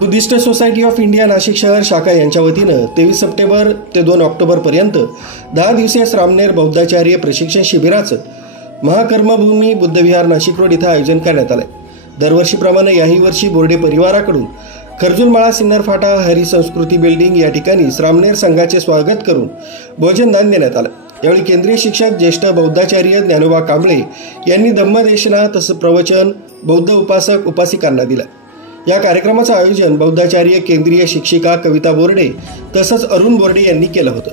Buddhist society of India Nashik शहर शाखा यांच्या वतीनं 23 सप्टेंबर ते 2 ऑक्टोबरपर्यंत 10 दिवसीय श्रामणेर बौद्धाचार्य प्रशिक्षण शिबिराचं महाकर्मभूमी बुद्धविहार नाशिक रोड इथं आयोजन करण्यात आलंय। दरवर्षीप्रमाणे याही वर्षी बोर्डे परिवाराकडून खर्जुलमाळा सिन्नर फाटा हरी संस्कृती बिल्डिंग या ठिकाणी श्रामणेर संघाचे स्वागत करून भोजनदान देण्यात आलं। यावेळी केंद्रीय शिक्षक ज्येष्ठ बौद्धाचार्य ज्ञानोबा कांबळे यांनी धम्मदेशना तसंच प्रवचन बौद्ध उपासक उपासिकांना दिलं। या कार्यक्रमाचं आयोजन बौद्धाचार्य केंद्रीय शिक्षिका कविता बोर्डे तसंच अरुण बोर्डे यांनी केलं होतं।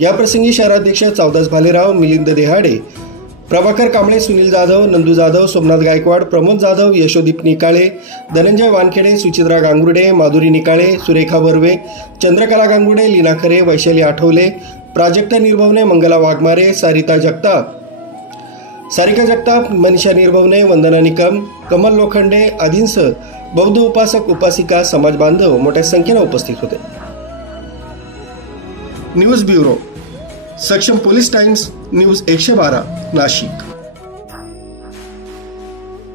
याप्रसंगी शहराध्यक्ष चौदास भालेराव, मिलिंद देहाडे, प्रभाकर कांबळे, सुनील जाधव, नंदू जाधव, सोमनाथ गायकवाड, प्रमोद जाधव, यशोदीप निकाळे, धनंजय वानखेडे, सुचित्रा गांगुर्डे, माधुरी निकाळे, सुरेखा बर्वे, चंद्रकला गांगुर्डे, लीना खरे, वैशाली आठवले, प्राजक्ता निर्भवने, मंगला वाघमारे, सारिका जगताप, मनीषा निर्भवने, वंदना निकम, कमल लोखंडे आदींसह बौद्ध उपासक उपासिका समाज बांधव मोठ्या संख्येने उपस्थित होते। न्यूज ब्युरो, सक्षम पोलीस टाइम्स, न्यूज 112 नाशिक।